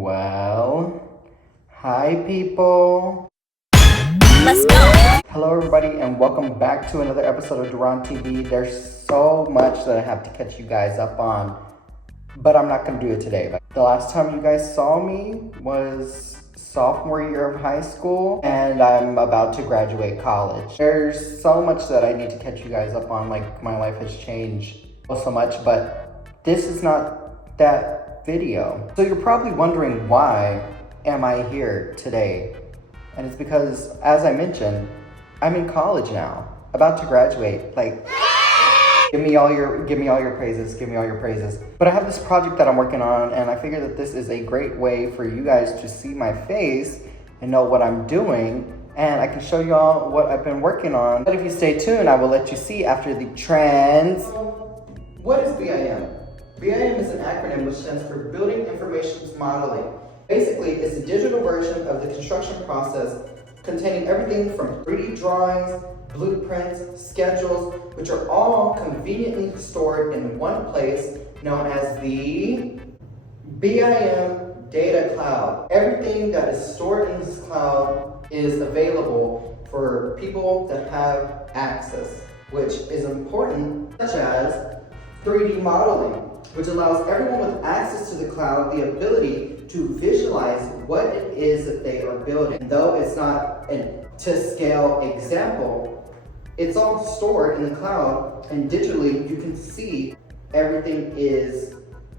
Well, hi people. Let's go. Hello everybody and welcome back to another episode of DerronTV. There's so much that I have to catch you guys up on, but I'm not gonna do it today. The last time you guys saw me was sophomore year of high school, and I'm about to graduate college. There's so much that I need to catch you guys up on, like my life has changed so much, but this is not that video. So you're probably wondering, why am I here today? And it's because, as I mentioned, I'm in college now, about to graduate. Like, give me all your praises, give me all your praises. But I have this project that I'm working on, and I figure that this is a great way for you guys to see my face and know what I'm doing, and I can show you all what I've been working on. But if you stay tuned, I will let you see after the trends. What is B.I.M? B.I.M is an acronym which stands for Building Information Modeling. Basically, it's a digital version of the construction process containing everything from 3D drawings, blueprints, schedules, which are all conveniently stored in one place known as the B.I.M data cloud. Everything that is stored in this cloud is available for people to have access, which is important, such as 3D modeling, which allows everyone with access to the cloud the ability to visualize what it is that they are building. And though it's not a to-scale example, it's all stored in the cloud, and digitally you can see everything is,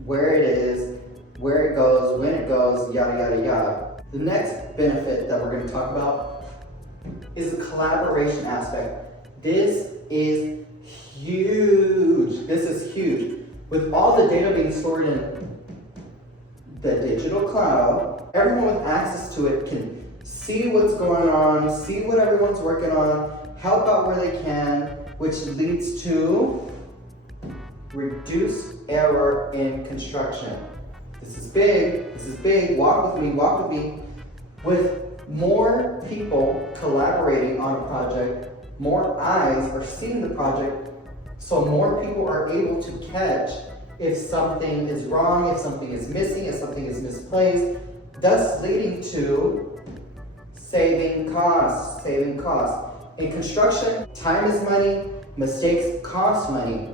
where it goes, when it goes, yada, yada, yada. The next benefit that we're going to talk about is the collaboration aspect. This is huge. This is huge. With all the data being stored in the digital cloud, everyone with access to it can see what's going on, see what everyone's working on, help out where they can, which leads to reduced error in construction. This is big, walk with me. With more people collaborating on a project, more eyes are seeing the project, so more people are able to catch if something is wrong, if something is missing, if something is misplaced, thus leading to saving costs. In construction, time is money, mistakes cost money.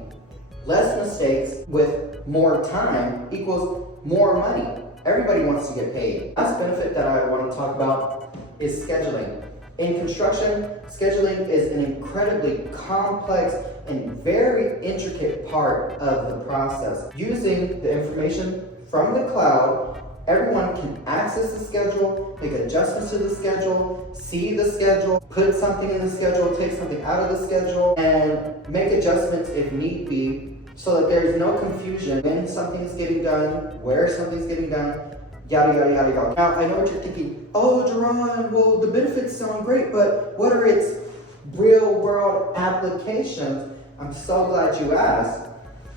Less mistakes with more time equals more money. Everybody wants to get paid. Last benefit that I want to talk about is scheduling. In construction, scheduling is an incredibly complex and very intricate part of the process. Using the information from the cloud, everyone can access the schedule, make adjustments to the schedule, see the schedule, put something in the schedule, take something out of the schedule, and make adjustments if need be, so that there is no confusion when something is getting done, where something's getting done, yada, yada, yada, yada. Now, I know what you're thinking. Oh, Derron, well, the benefits sound great, but what are its real-world applications? I'm so glad you asked.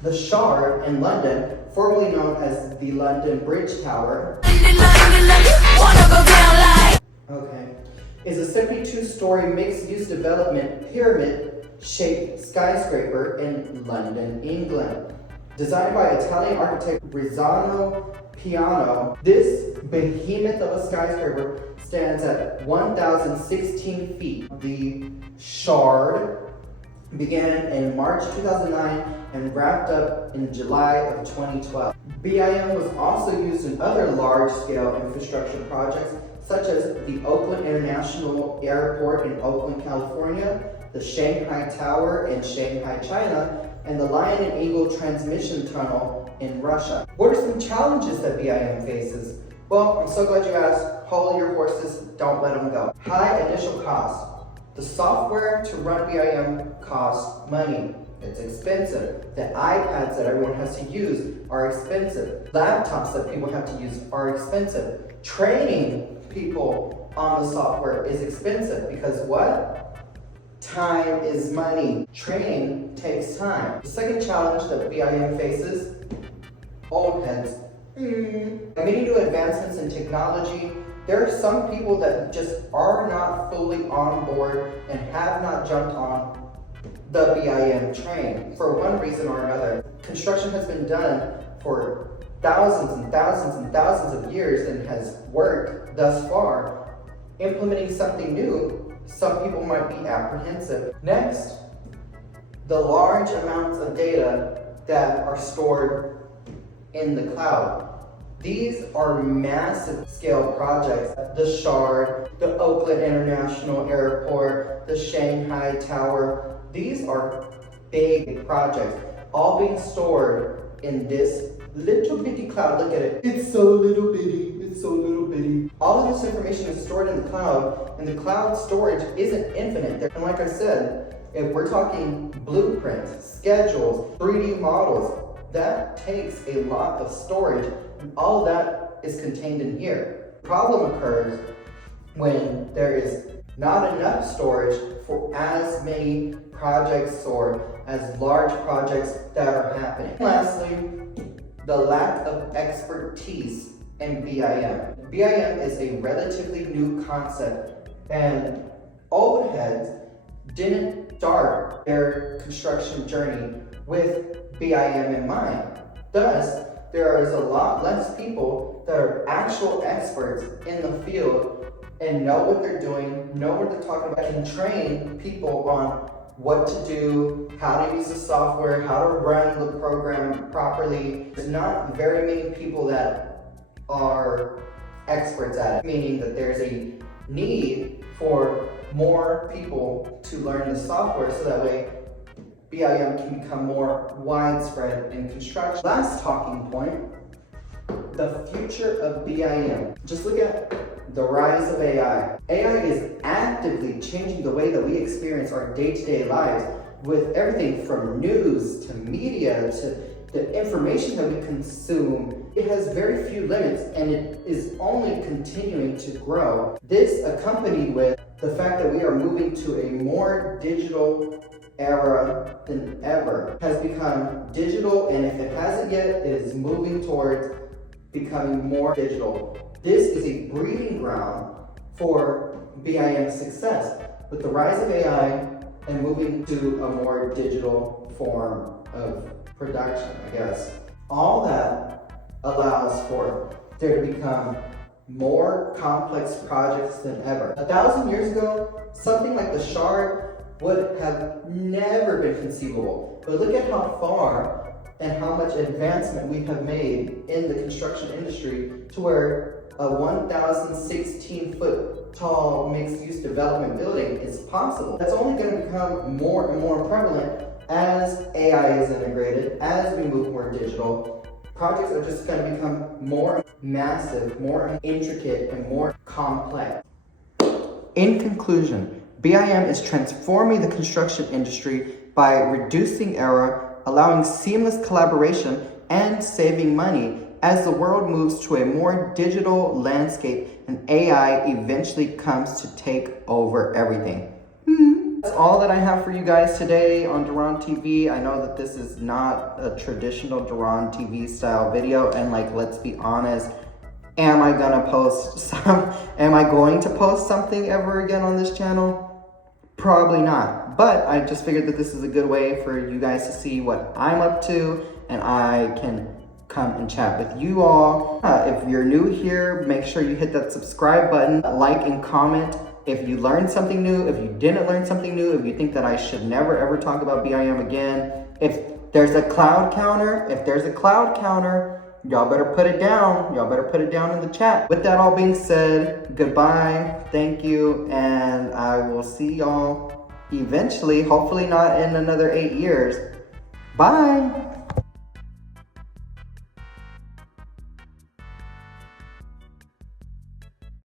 The Shard in London, formerly known as the London Bridge Tower, is a 72-story mixed-use development pyramid-shaped skyscraper in London, England. Designed by Italian architect Rizzano Piano, this behemoth of a skyscraper stands at 1,016 feet. The Shard began in March 2009 and wrapped up in July of 2012. B.I.M was also used in other large-scale infrastructure projects, such as the Oakland International Airport in Oakland, California, the Shanghai Tower in Shanghai, China, and the Lion and Eagle transmission tunnel in Russia. What are some challenges that B.I.M faces? Well, I'm so glad you asked. Hold your horses, don't let them go. High initial cost. The software to run B.I.M costs money. It's expensive. The iPads that everyone has to use are expensive. Laptops that people have to use are expensive. Training people on the software is expensive because what? Time is money. Training takes time. The second challenge that B.I.M faces, old heads. Admitting to advancements in technology, there are some people that just are not fully on board and have not jumped on the B.I.M train for one reason or another. Construction has been done for thousands and thousands and thousands of years and has worked thus far, implementing something new, some people might be apprehensive. Next, the large amounts of data that are stored in the cloud. These are massive scale projects. The Shard, the Oakland International Airport, the Shanghai Tower. These are big projects, all being stored in this little bitty cloud. Look at it. It's so little bitty. It's so little bitty. All of this information is stored in the cloud, and the cloud storage isn't infinite. And like I said, if we're talking blueprints, schedules, 3D models, that takes a lot of storage. All that is contained in here. Problem occurs when there is not enough storage for as many projects or as large projects that are happening. And lastly, the lack of expertise in B.I.M. B.I.M. is a relatively new concept, and old heads didn't start their construction journey with B.I.M. in mind. Thus, there is a lot less people that are actual experts in the field and know what they're doing, know what they're talking about, and train people on what to do, how to use the software, how to run the program properly. There's not very many people that are experts at it, meaning that there's a need for more people to learn the software so that way B.I.M. can become more widespread in construction. Last talking point, the future of B.I.M. Just look at the rise of AI. AI is actively changing the way that we experience our day-to-day lives with everything from news to media to the information that we consume. It has very few limits and it is only continuing to grow. This accompanied with the fact that we are moving to a more digital era than ever, has become digital, and if it hasn't yet, it is moving towards becoming more digital. This is a breeding ground for B.I.M. success. With the rise of AI and moving to a more digital form of production, I guess. All that allows for there to become more complex projects than ever. 1,000 years ago, something like the Shard would have never been conceivable. But look at how far and how much advancement we have made in the construction industry to where a 1,016 foot tall mixed-use development building is possible. That's only going to become more and more prevalent as AI is integrated, as we move more digital. Projects are just going to become more massive, more intricate, and more complex. In conclusion, B.I.M. is transforming the construction industry by reducing error, allowing seamless collaboration, and saving money as the world moves to a more digital landscape and AI eventually comes to take over everything. That's all that I have for you guys today on DerronTV. I know that this is not a traditional DerronTV style video, and like, let's be honest, am I going to post something ever again on this channel? Probably not, but I just figured that this is a good way for you guys to see what I'm up to, and I can come and chat with you all. If you're new here, make sure you hit that subscribe button, like and comment if you learned something new, if you didn't learn something new, if you think that I should never ever talk about B.I.M. again. If there's a cloud counter, y'all better put it down. Y'all better put it down in the chat. With that all being said, goodbye, thank you, and I will see y'all eventually, hopefully not in another 8 years. Bye.